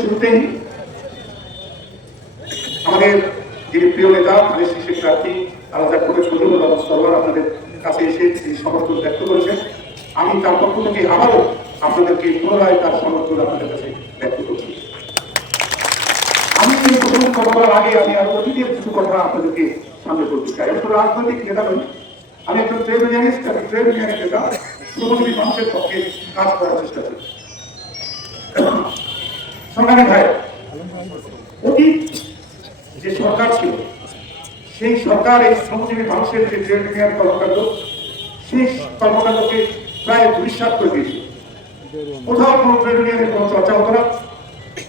শুরুতেই আমাদের যিনি প্রিয় নেতা আমাদের শিশির প্রার্থী, আলাদা করে সজুর সরোয়ার আপনাদের কাছে এসে এই সমর্থন ব্যক্ত করেছেন। আমি তার পক্ষ থেকে আবারও আপনাদেরকে পুনরায় তার সমর্থন আপনাদের কাছে ব্যক্ত করছি। আমি এই প্রথম কথা বলার আগে আমি আরও অতীতের কিছু কথা আপনাদেরকে সামনে করতে চাই। তো রাজনৈতিক নেতা নই। আমি একজন ট্রেড ইউনিয়নিস্ট, আমি ট্রেড ইউনিয়নের নেতা। শ্রমজীবী মানুষের পক্ষে কাজ করার চেষ্টা করি। সংগ্রামী ভাই, অতীত যে সরকার ছিল, সেই সরকার এই শ্রমজীবী মানুষের যে ট্রেড ইউনিয়ন কর্মকাণ্ড, সেই কর্মকাণ্ডকে প্রায় দুঃসাত করে দিয়েছে। কোথাও কোনো ট্রেড ইউনিয়নের কোনো চর্চা হতো না,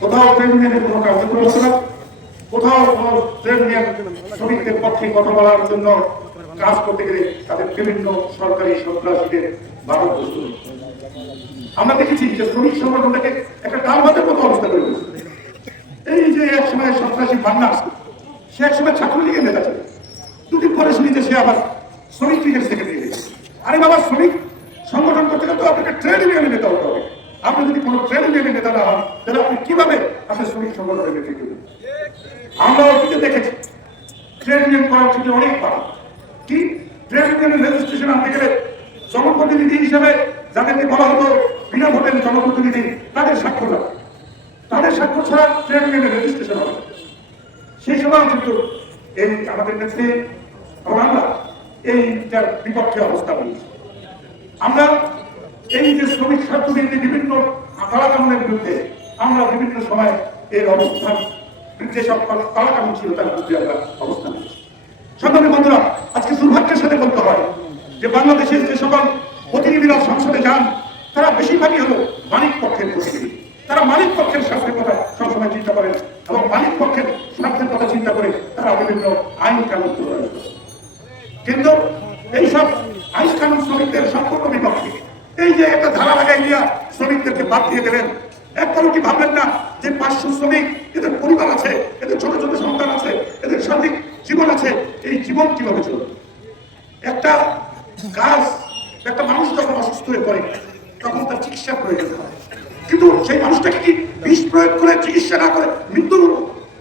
কোথাও ট্রেড ইউনিয়নের কোনো কার্যক্রম হতো না, কোথাও কোনো ট্রেড ইউনিয়ন শ্রমিকদের পক্ষে কথা বলার জন্য কাজ করতে গেলে তাদের বিভিন্ন সরকারি সন্ত্রাসীদের বাধা প্রস্তুত আমরা দেখেছি যে শ্রমিক সংগঠনটাকে একটা ডাল ভাতের মতো অবস্থা করে এই যে এক সময় সন্ত্রাসী বান্না সে এক সময় ছাত্রলীগের নেতা ছিল। দুদিন পরে শুনি যে সে আবার শ্রমিক লীগের সেক্রেটারি হয়েছে আরে বাবা, শ্রমিক সংগঠন করতে গেলে তো আপনাকে ট্রেড ইউনিয়নের নেতা হতে হবে। আপনি যদি কোনো ট্রেড ইউনিয়নের নেতা না হন, তাহলে আপনি কীভাবে আপনি শ্রমিক সংগঠনের নেতৃত্ব দেবেন? আমরা অতীতে দেখেছি ট্রেড ইউনিয়ন করার থেকে অনেক ভালো কি? ট্রেড ইউনিয়নের রেজিস্ট্রেশন আনতে গেলে জনপ্রতিনিধি হিসেবে যাদেরকে বলা হতো বিনা ভোটের জনপ্রতিনিধি, তাদের স্বাক্ষর লাগে তাদের স্বাক্ষর ছাড়া ট্রেড রেজিস্ট্রেশন হবে সেই সময় কিন্তু এই আমাদের এবং আমরা এইটার বিপক্ষে অবস্থা নিয়েছি আমরা এই যে শ্রমিক স্বার্থ বিভিন্ন কালাকানুনের বিরুদ্ধে আমরা বিভিন্ন সময় এর অবস্থান যেসব কালাকানুন ছিল তার বিরুদ্ধে আমরা অবস্থান সংগ্রামী বন্ধুরা, আজকে দুর্ভাগ্যের সাথে বলতে হয় যে বাংলাদেশের যে সকল প্রতিনিধিরা সংসদে যান, তারা বেশিরভাগই হলো মালিক পক্ষের প্রতিনিধি। তারা মালিক পক্ষের স্বার্থের কথা সবসময় চিন্তা করেন এবং মালিক পক্ষের স্বার্থের কথা চিন্তা করে তারা বিভিন্ন আইন কানুন প্রণয়ন কিন্তু এইসব আইন কানুন শ্রমিকদের সম্পূর্ণ বিপক্ষে, এই যে একটা ধারা লাগাই দিয়া শ্রমিকদেরকে বাদ দিয়ে দেবেন একবারও কি ভাবলেন না যে পাঁচশো শ্রমিক, এদের পরিবার আছে, এদের ছোট ছোট সন্তান আছে, এদের সঠিক জীবন আছে, এই জীবন কীভাবে চলবে? একটা কাজ একটা মানুষ যখন অসুস্থ হয়ে পড়ে, তখন তার চিকিৎসা প্রয়োজন হয়। কিন্তু সেই মানুষটাকে কি বিষ প্রয়োগ করে, চিকিৎসা না করে মৃত্যু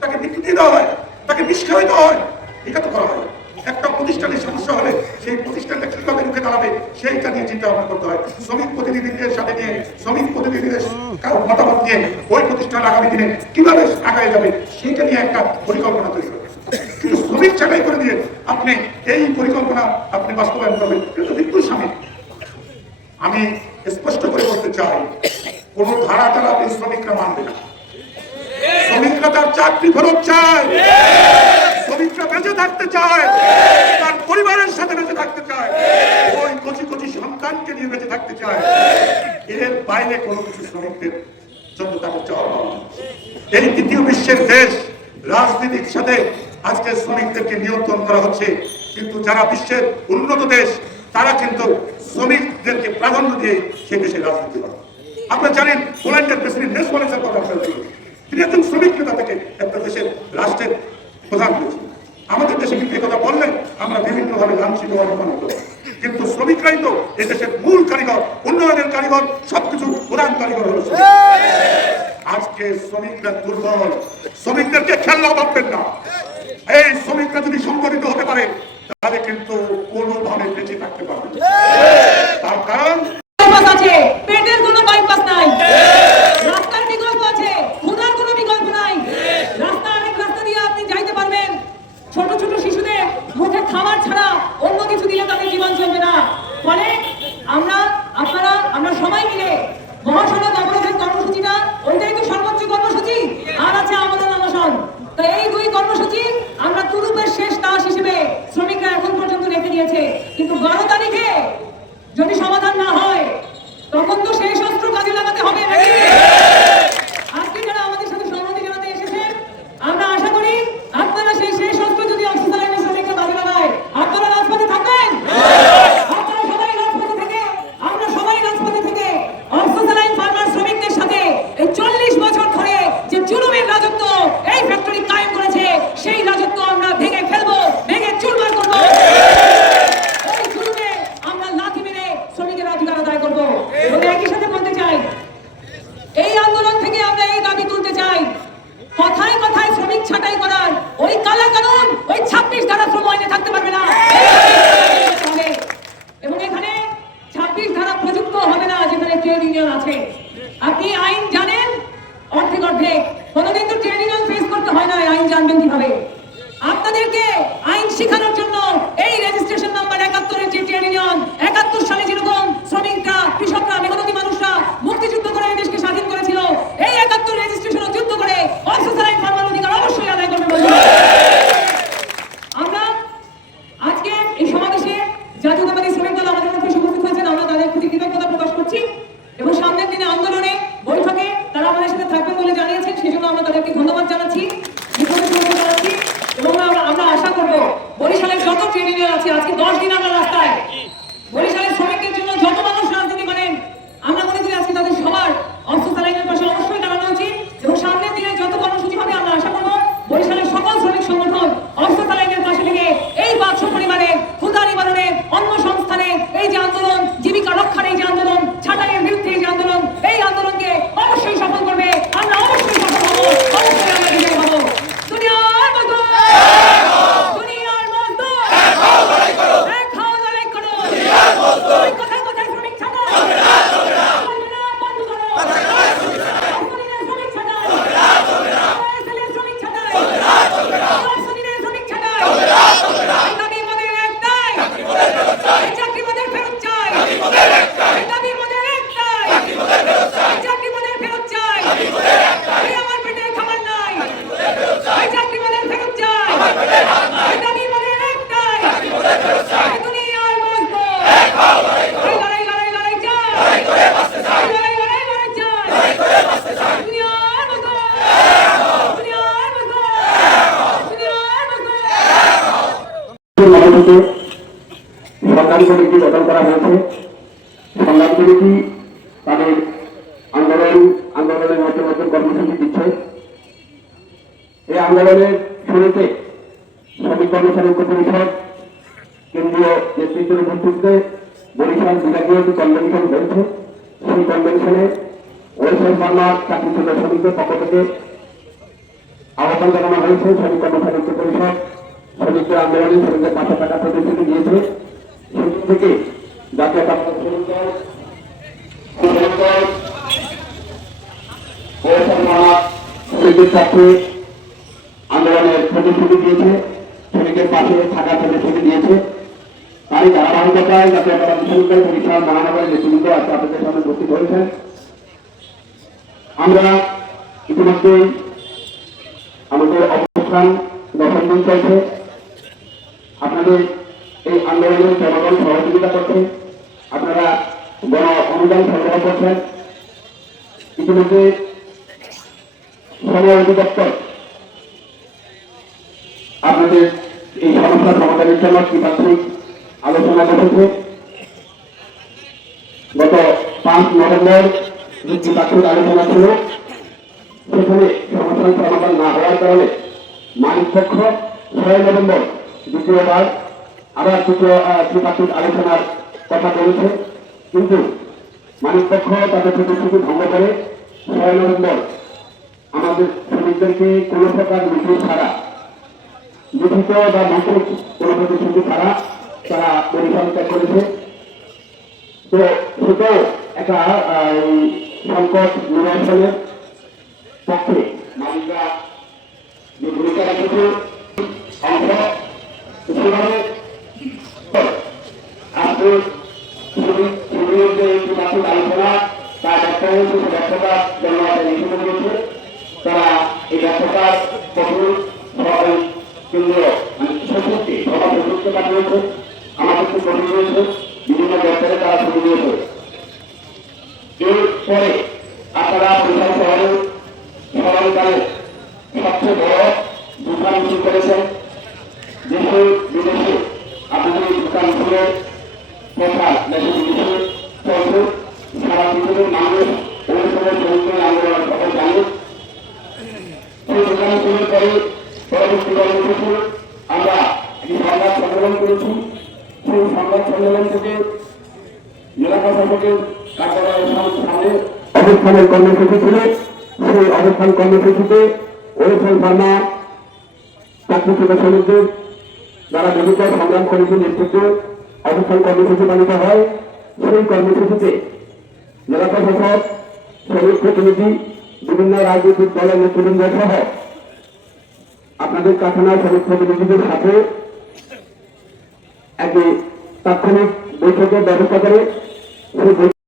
তাকে মৃত্যু দিয়ে দেওয়া হয়? তাকে বিষ খাওয়াই দেওয়া হয়? এটা তো করা হয়। একটা প্রতিষ্ঠানের সমস্যা হলে সেই প্রতিষ্ঠানটা কীভাবে রুখে দাঁড়াবে, সেইটা নিয়ে চিন্তা ভাবনা করতে হয়। শ্রমিক প্রতিনিধিদের সাথে নিয়ে, শ্রমিক প্রতিনিধিদের কারও মতামত নিয়ে ওই প্রতিষ্ঠান আগামী দিনে কীভাবে আগায় যাবে, সেইটা নিয়ে একটা পরিকল্পনা তৈরি করবে কিন্তু শ্রমিক ছাড়াই করে দিয়ে আপনি এই পরিকল্পনা আপনি বাস্তবায়ন করবেন। কিন্তু মৃত্যুর স্বামী আমি স্পষ্ট করে বলতে চাই, কোন ধারা তারা শ্রমিকরা শ্রমিকরা তার চাকরি ফেরত চায়। শ্রমিকরা বেঁচে থাকতে চায়। তার পরিবারের সাথে বেঁচে থাকতে চায়। ওই কচি কচি সন্তানকে নিয়ে বেঁচে থাকতে চায়। এর বাইরে কোনো কিছু শ্রমিকদের জন্য তাকে চাওয়া এই দ্বিতীয় বিশ্বের দেশ রাজনীতির সাথে আজকে শ্রমিকদেরকে নিয়ন্ত্রণ করা হচ্ছে। কিন্তু যারা বিশ্বের উন্নত দেশ, তারা কিন্তু শ্রমিকদেরকে প্রাধান্য দিয়ে সেই দেশে রাজনীতি করে। আপনারা জানেন, পোল্যান্ডের প্রেসিডেন্ট নেসওয়ালেসের কথা আপনারা। তিনি একজন শ্রমিক নেতা থেকে একটা দেশের রাষ্ট্রের প্রধান হয়েছে আমাদের দেশে কিন্তু কথা বললে আমরা বিভিন্নভাবে লাঞ্ছিত অপমান করি। কিন্তু শ্রমিকরাই তো এই দেশের মূল কারিগর, উন্নয়নের কারিগর, সবকিছু প্রধান কারিগর হলো। আজকে শ্রমিকরা দুর্বল। শ্রমিকদেরকে খেলনা ভাববেন না। এই শ্রমিকরা যদি সংগঠিত হতে পারে তাহলে কিন্তু কোনোভাবে বেঁচে থাকতে পারবে না। তার কারণ আছে পেটের কোনো বাইপাস নাই রাস্তার বিকল্প আছে ক্ষুধার কোনো বিকল্প নাই রাস্তা অনেক রাস্তা দিয়ে আপনি যাইতে পারবেন ছোট ছোট শিশুদের মুখে খাবার ছাড়া অন্য কিছু দিলে তাদের জীবন চলবে না ফলে আমরা আপনারা আমরা সবাই মিলে মহাসড়ক অবরোধের কর্মসূচিটা ওইটাই তো সর্বোচ্চ কর্মসূচি আর আছে আমাদের অনশন তো এই দুই কর্মসূচি আমরা তুরুপের শেষ তাস হিসেবে শ্রমিকরা এখন পর্যন্ত রেখে দিয়েছে বারো তারিখে যদি সমাধান না হয় তখন তো সেই শস্ত্র কাজে লাগাতে হবে নাকি আজকে যারা আমাদের সাথে সহমতি জানাতে এসেছেন আমরা আশা করি আপনারা সেই শেষ শস্ত্র যদি অক্সিজেনের শ্রমিকরা কাজে লাগায় আপনারা রাজপথে থাকবেন আপনারা সবাই রাজপথে থেকে ধরনের ট্রেড ইউনিয়ন আছে আপনি আইন জানেন অর্ধেক অর্ধেক কোনোদিন তো ট্রেড ইউনিয়ন ফেস করতে হয় না আইন জানবেন কীভাবে আপনাদেরকে আইন শেখানোর জন্য এই রেজিস্ট্রেশন নাম্বার একাত্তরের যে ট্রেড ইউনিয়ন একাত্তর সালে যেরকম শ্রমিকরা কৃষকরা মেহনতি মানুষরা মুক্তিযুদ্ধ করে এই দেশকে স্বাধীন করেছিল এই একাত্তর রেজিস্ট্রেশন যুদ্ধ করে অক্সিজেন ফার্মার অধিকার অবশ্যই আদায় করবে বন্ধুরা। আমরা আজকে এই সমাবেশে জাতীয়তাবাদী শ্রমিক দল আমাদের মধ্যে এসে উপস্থিত হয়েছেন আমরা তাদের প্রতি কৃতজ্ঞতা প্রকাশ করছি এবং সামনের দিনে আন্দোলনে বৈঠকে তারা আমাদের সাথে থাকবেন বলে জানিয়েছেন সেই জন্য আমরা তাদেরকে ধন্যবাদ জানাচ্ছি বিশেষ ধন্যবাদ জানাচ্ছি এবং আমরা আমরা আশা করব ইউনিয়ন আছে। আজকে দশ দিন আমরা রাস্তায়। বরিশালের শ্রমিকদের জন্য যত মানুষ রাজনীতি করেন, আমরা মনে করি আজকে তাদের সবার অস্ত্র লাইনের পাশে অবশ্যই দাঁড়ানো উচিত এবং সামনের দিনে যত কর্মসূচি হবে, আমরা আশা করব বরিশালের সকল শ্রমিক সংগঠন অসুস্থতা লাইনের পাশে থেকে এই বাক্স পরিমাণের ক্ষুদা নিবারণের অন্য সংস্থানে এই যে আন্দোলন জীবিকা রক্ষার এই যে আন্দোলন ছাঁটাইয়ের বিরুদ্ধে এই যে আন্দোলন এই আন্দোলনকে অবশ্যই সফল করবে আমরা অবশ্যই সফল হব অবশ্যই আমরা বিজয় হব দুনিয়ার মজদুর দুনিয়ার মজদুর এক হাও লড়াই করো এক হাও লড়াই করো দুনিয়ার মজদুর কোথায় কোথায় শ্রমিক ছাঁটাই হবে না হবে না বন্ধ করো হবে না শ্রমিক ছাঁটাই হবে না হবে না শ্রমিক ছাঁটাই হবে না হবে না শ্রমিক ছাঁটাই হবে না হবে না এই দাবি মোদের একটাই চাকরি মোদের ফেরত চাই চাকরি মোদের ফেরত চাই চাকরি মোদের একটাই এই দাবি মোদের একটাই চাকরি মোদের ফেরত চাই চাকরি মোদের ফেরত চাই চাকরি মোদের একটাই এই আমার পেটে খাবার নাই চাকরি মোদের ফেরত চাই চাকরি মোদের ফেরত চাই আমার পেটে ভাত নাই এই দাবি মোদের একটাই চাকরি মোদের ফেরত চাই দুনিয়ার মজদুর এক হাও লড়াই করো লড়াই লড়াই লড়াই চাই লড়াই করে বাঁচতে চাই লড়াই লড়াই লড়াই চাই লড়াই করে বাঁচতে চাই দুনিয়ার মজদুর দুনিয়ার মজদুর দুনিয়ার মজদুর মনোনীত সংগ্রাম কমিটি গঠন করা হয়েছে। সংগ্রাম কমিটি তাদের আন্দোলন আন্দোলনের মধ্যে নতুন কর্মসূচি দিচ্ছে। এই আন্দোলনের শুরুতে শ্রমিক কর্মচারী ঐক্য পরিষদ, কেন্দ্রীয় নেতৃত্বের উপস্থিতিতে বরিশাল বিভাগীয় যে কনভেনশন হয়েছে, সেই কনভেনশনে ওয়েসেল বাংলার চাকরিচ্যুত শ্রমিকদের পক্ষ থেকে আহ্বান জানানো হয়েছে। শ্রমিক কর্মচারী ঐক্য পরিষদ শ্রমিকদের আন্দোলনে শ্রমিকদের পাশে থাকা প্রতিশ্রুতি দিয়েছে। সেদিন থেকে জাতীয় শ্রমিক দল শ্রমিক দল ওয়েসেল বাংলা শ্রমিকদের পক্ষে আন্দোলনের প্রতিশ্রুতি দিয়েছে, শ্রমিকের পাশে থাকার প্রতিশ্রুতি দিয়েছে। তাই ধারাবাহিকতায় জাতীয় শ্রমিক দল বরিশাল মহানগরের নেতৃত্ব আজকে আপনাদের সামনে উপস্থিত হয়েছেন। আমরা ইতিমধ্যেই আমাদের অবস্থান দশম দিন চলছে। আপনাদের এই আন্দোলনের জনগণ সহযোগিতা করছে। আপনারা গণ অনুদান সরবরাহ করছেন। ইতিমধ্যে অধিদপ্তর। আপনাদের এই সমস্যা সমাধানের জন্য ত্রিপাক্ষিক আলোচনা বসেছে গত পাঁচ নভেম্বর যে ত্রিপাক্ষিক আলোচনা ছিল। সেখানে সমস্যার সমাধান না হওয়ার কারণে মালিক ছয় নভেম্বর দ্বিতীয়বার আবার তৃতীয় ত্রিপাক্ষিক আলোচনার কথা বলেছে। কিন্তু মালিক পক্ষ তাদের প্রতিশ্রুতি ভঙ্গ করে ছয় নভেম্বর আমাদের শ্রমিকদেরকে কোনো প্রকার লিখিত ছাড়া, লিখিত বা মৌখিক কোনো প্রতিশ্রুতি ছাড়া তারা পরিচালন ত্যাগ করেছে। তো সেটাও একটা সংকট নিরসনের পক্ষে মালিকরা যে ভূমিকা রেখেছে, অংশ আলোচনা তার কিছু ব্যর্থতা জনগণের লিখিত দিয়েছে তারা এই ব্যর্থতার কঠোর সরকারি কেন্দ্র মানে সচিবকে সভা সচিবকে পাঠিয়েছে আমাদেরকে কঠিন রয়েছে বিভিন্ন দপ্তরে তারা ছবি দিয়েছে। এরপরে আপনারা বরিশাল শহরে সমাবেশকালে সবচেয়ে বড় দোকান মিছিল করেছেন দেশে বিদেশে আপনাদের এই দোকান মিছিলের প্রচার দেশে বিদেশে চলছে সারা পৃথিবীর মানুষ অনুষ্ঠানের শ্রমিকদের আন্দোলন সকল জানে সেই দোকান মিছিলের পরে আমরা একটি সংবাদ করেছি সেই সংবাদ সম্মেলন থেকে জেলা প্রশাসকের কার্যালয়ের সামনে অবস্থানের কর্মসূচি ছিল, সেই অবস্থান কর্মসূচিতে ওয়েসেল ফার্মা চাকরিচ্যুত শ্রমিকদের যারা বিভিন্ন সংগ্রাম কমিটির নেতৃত্বে অবস্থান কর্মসূচি পালিত হয়। সেই কর্মসূচিতে জেলা প্রশাসক শ্রমিক প্রতিনিধি, বিভিন্ন রাজনৈতিক দলের নেতৃবৃন্দ সহ আপনাদের কারখানার শ্রমিক প্রতিনিধিদের সাথে একটি তাৎক্ষণিক বৈঠকের ব্যবস্থা করে